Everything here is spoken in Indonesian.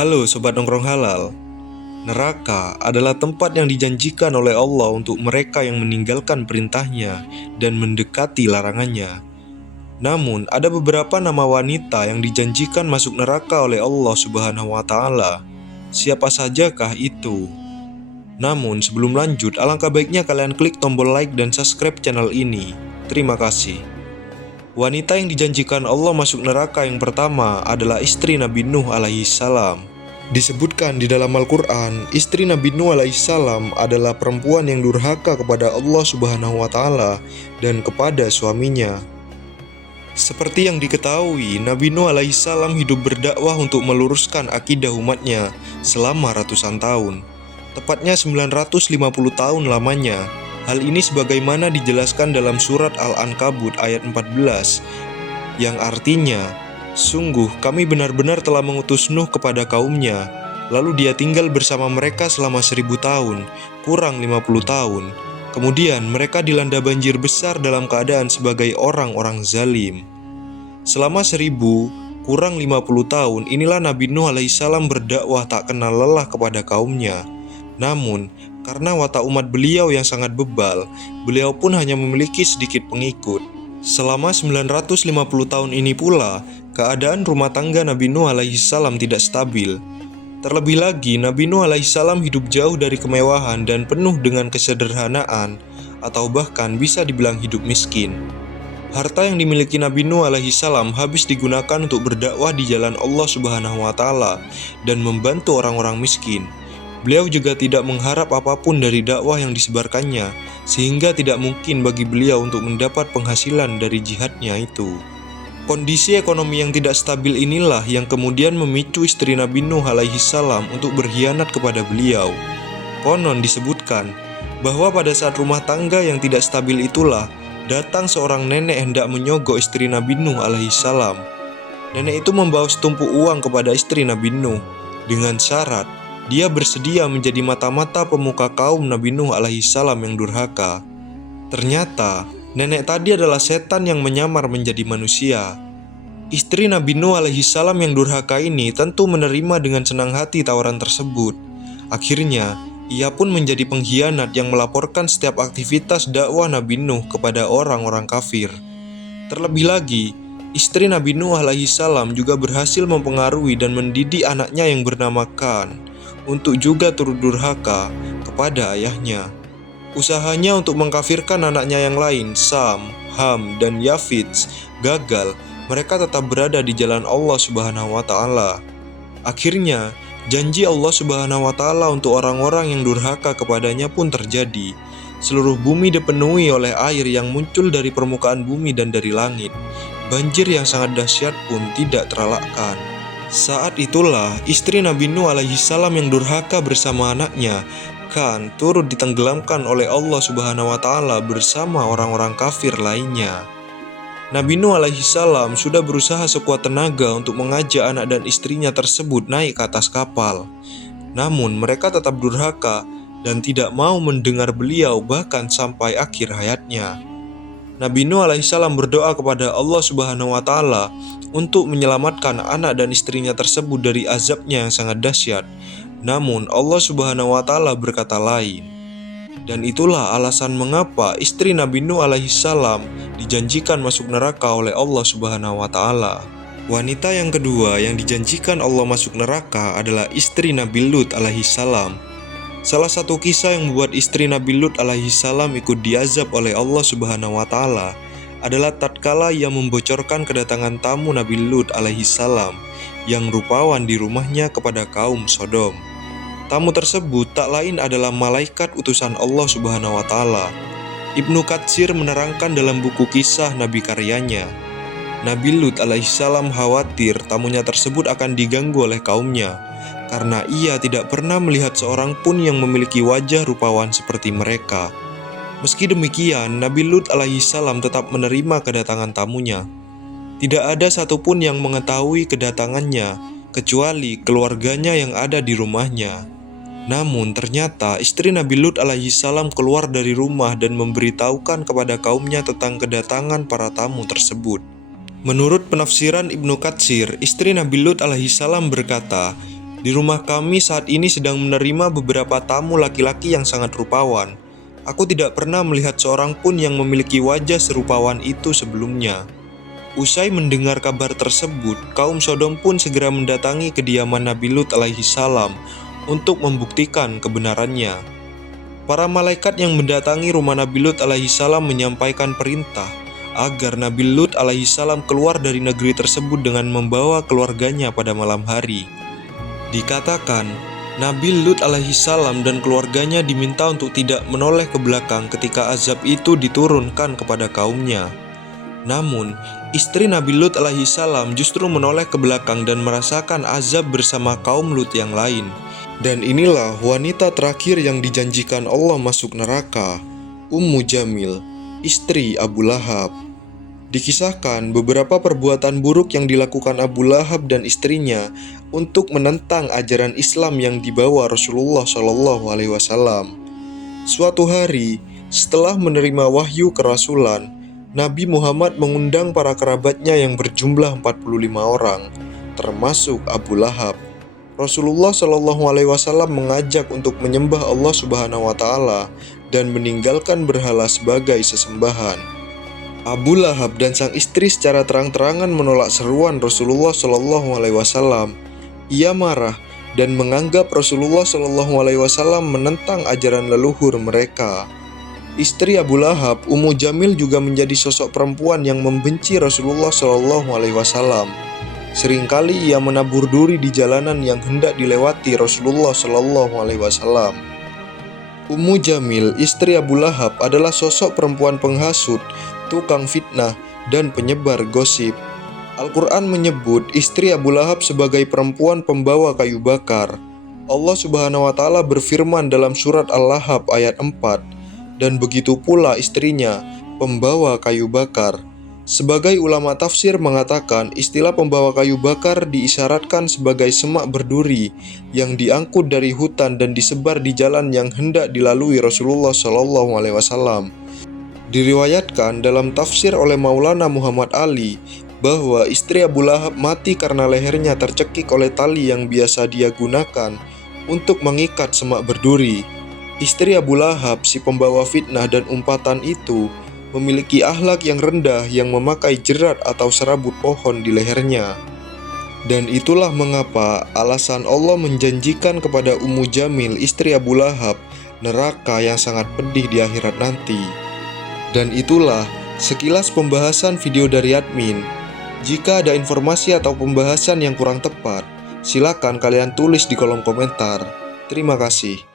Halo Sobat Nongkrong Halal. Neraka adalah tempat yang dijanjikan oleh Allah untuk mereka yang meninggalkan perintahnya dan mendekati larangannya. Namun, ada beberapa nama wanita yang dijanjikan masuk neraka oleh Allah Subhanahu wa Ta'ala. Siapa sajakah itu? Namun, sebelum lanjut, alangkah baiknya kalian klik tombol like dan subscribe channel ini. Terima kasih. Wanita yang dijanjikan Allah masuk neraka yang pertama adalah istri Nabi Nuh alaihi salam. Disebutkan di dalam Al-Quran, istri Nabi Nuh alaihissalam adalah perempuan yang durhaka kepada Allah Subhanahu wa Ta'ala dan kepada suaminya. Seperti yang diketahui, Nabi Nuh alaihissalam hidup berdakwah untuk meluruskan akidah umatnya selama ratusan tahun, tepatnya 950 tahun lamanya. Hal ini sebagaimana dijelaskan dalam surat Al-Ankabut ayat 14, yang artinya, sungguh kami benar-benar telah mengutus Nuh kepada kaumnya, lalu dia tinggal bersama mereka selama 1000 tahun, kurang 50 tahun. Kemudian mereka dilanda banjir besar dalam keadaan sebagai orang-orang zalim. Selama 1000 kurang 50 tahun, inilah Nabi Nuh alaihissalam berdakwah tak kenal lelah kepada kaumnya. Namun, karena watak umat beliau yang sangat bebal, beliau pun hanya memiliki sedikit pengikut. Selama 950 tahun ini pula, keadaan rumah tangga Nabi Nuh alaihissalam tidak stabil. Terlebih lagi, Nabi Nuh alaihissalam hidup jauh dari kemewahan dan penuh dengan kesederhanaan, atau bahkan bisa dibilang hidup miskin. Harta yang dimiliki Nabi Nuh alaihissalam habis digunakan untuk berdakwah di jalan Allah Subhanahu wa Ta'ala dan membantu orang-orang miskin. Beliau juga tidak mengharap apapun dari dakwah yang disebarkannya, sehingga tidak mungkin bagi beliau untuk mendapat penghasilan dari jihadnya itu. Kondisi ekonomi yang tidak stabil inilah yang kemudian memicu istri Nabi Nuh alaihissalam untuk berkhianat kepada beliau. Konon disebutkan bahwa pada saat rumah tangga yang tidak stabil itulah datang seorang nenek hendak menyogok istri Nabi Nuh alaihissalam. Nenek itu membawa setumpuk uang kepada istri Nabi Nuh dengan syarat dia bersedia menjadi mata-mata pemuka kaum Nabi Nuh alaihissalam yang durhaka. Ternyata, nenek tadi adalah setan yang menyamar menjadi manusia. Istri Nabi Nuh alaihissalam yang durhaka ini tentu menerima dengan senang hati tawaran tersebut. Akhirnya, ia pun menjadi pengkhianat yang melaporkan setiap aktivitas dakwah Nabi Nuh kepada orang-orang kafir. Terlebih lagi, istri Nabi Nuh alaihissalam juga berhasil mempengaruhi dan mendidik anaknya yang bernama Kan untuk juga turut durhaka kepada ayahnya. Usahanya untuk mengkafirkan anaknya yang lain, Sam, Ham, dan Yafits, gagal. Mereka tetap berada di jalan Allah Subhanahu wa Ta'ala. Akhirnya, janji Allah Subhanahu wa Ta'ala untuk orang-orang yang durhaka kepadanya pun terjadi. Seluruh bumi dipenuhi oleh air yang muncul dari permukaan bumi dan dari langit. Banjir yang sangat dahsyat pun tidak terelakkan. Saat itulah istri Nabi Nuh alaihissalam yang durhaka bersama anaknya Kan turut ditenggelamkan oleh Allah Subhanahu wa Ta'ala bersama orang-orang kafir lainnya. Nabi Nuh alaihissalam sudah berusaha sekuat tenaga untuk mengajak anak dan istrinya tersebut naik ke atas kapal. Namun mereka tetap durhaka dan tidak mau mendengar beliau bahkan sampai akhir hayatnya. Nabi Nuh alaihissalam berdoa kepada Allah Subhanahu wa Ta'ala untuk menyelamatkan anak dan istrinya tersebut dari azabnya yang sangat dahsyat. Namun Allah Subhanahu wa Ta'ala berkata lain. Dan itulah alasan mengapa istri Nabi Nuh alaihissalam dijanjikan masuk neraka oleh Allah Subhanahu wa Ta'ala. Wanita yang kedua yang dijanjikan Allah masuk neraka adalah istri Nabi Lut alaihissalam. Salah satu kisah yang membuat istri Nabi Lut alaihissalam ikut diazab oleh Allah Subhanahu wa Ta'ala adalah tatkala ia membocorkan kedatangan tamu Nabi Lut alaihissalam yang rupawan di rumahnya kepada kaum Sodom. Tamu tersebut tak lain adalah malaikat utusan Allah Subhanahu wa Ta'ala. Ibnu Katsir menerangkan dalam buku kisah Nabi karyanya, Nabi Lut alaihissalam khawatir tamunya tersebut akan diganggu oleh kaumnya, karena ia tidak pernah melihat seorang pun yang memiliki wajah rupawan seperti mereka. Meski demikian, Nabi Lut alaihissalam tetap menerima kedatangan tamunya. Tidak ada satupun yang mengetahui kedatangannya, kecuali keluarganya yang ada di rumahnya. Namun ternyata istri Nabi Lut alaihissalam keluar dari rumah dan memberitahukan kepada kaumnya tentang kedatangan para tamu tersebut. Menurut penafsiran Ibnu Katsir, istri Nabi Lut alaihissalam berkata, Di rumah kami saat ini sedang menerima beberapa tamu laki-laki yang sangat rupawan. Aku tidak pernah melihat seorang pun yang memiliki wajah serupawan itu sebelumnya." Usai mendengar kabar tersebut, kaum Sodom pun segera mendatangi kediaman Nabi Lut alaihi salam untuk membuktikan kebenarannya. Para malaikat yang mendatangi rumah Nabi Lut alaihi salam menyampaikan perintah agar Nabi Lut alaihi salam keluar dari negeri tersebut dengan membawa keluarganya pada malam hari. Dikatakan, Nabi Lut alaihi salam dan keluarganya diminta untuk tidak menoleh ke belakang ketika azab itu diturunkan kepada kaumnya. Namun, istri Nabi Lut alaihi salam justru menoleh ke belakang dan merasakan azab bersama kaum Lut yang lain. Dan inilah wanita terakhir yang dijanjikan Allah masuk neraka, Ummu Jamil, istri Abu Lahab. Dikisahkan beberapa perbuatan buruk yang dilakukan Abu Lahab dan istrinya untuk menentang ajaran Islam yang dibawa Rasulullah Shallallahu Alaihi Wasallam. Suatu hari, setelah menerima wahyu kerasulan, Nabi Muhammad mengundang para kerabatnya yang berjumlah 45 orang, termasuk Abu Lahab. Rasulullah Shallallahu Alaihi Wasallam mengajak untuk menyembah Allah Subhanahu Wa Taala dan meninggalkan berhala sebagai sesembahan. Abu Lahab dan sang istri secara terang-terangan menolak seruan Rasulullah Shallallahu Alaihi Wasallam. Ia marah dan menganggap Rasulullah Shallallahu Alaihi Wasallam menentang ajaran leluhur mereka. Istri Abu Lahab, Ummu Jamil, juga menjadi sosok perempuan yang membenci Rasulullah Shallallahu Alaihi Wasallam. Seringkali ia menabur duri di jalanan yang hendak dilewati Rasulullah Shallallahu Alaihi Wasallam. Ummu Jamil, istri Abu Lahab, adalah sosok perempuan penghasut, tukang fitnah, dan penyebar gosip. Al-Quran menyebut istri Abu Lahab sebagai perempuan pembawa kayu bakar. Allah Subhanahu wa Ta'ala berfirman dalam surat Al-Lahab ayat 4, dan begitu pula istrinya, pembawa kayu bakar. Sebagai ulama tafsir mengatakan, istilah pembawa kayu bakar diisyaratkan sebagai semak berduri yang diangkut dari hutan dan disebar di jalan yang hendak dilalui Rasulullah Shallallahu Alaihi Wasallam. Diriwayatkan dalam tafsir oleh Maulana Muhammad Ali bahwa istri Abu Lahab mati karena lehernya tercekik oleh tali yang biasa dia gunakan untuk mengikat semak berduri. Istri Abu Lahab, si pembawa fitnah dan umpatan itu, memiliki akhlak yang rendah yang memakai jerat atau serabut pohon di lehernya. Dan itulah mengapa alasan Allah menjanjikan kepada Ummu Jamil, istri Abu Lahab, neraka yang sangat pedih di akhirat nanti. Dan itulah sekilas pembahasan video dari admin. Jika ada informasi atau pembahasan yang kurang tepat, silakan kalian tulis di kolom komentar. Terima kasih.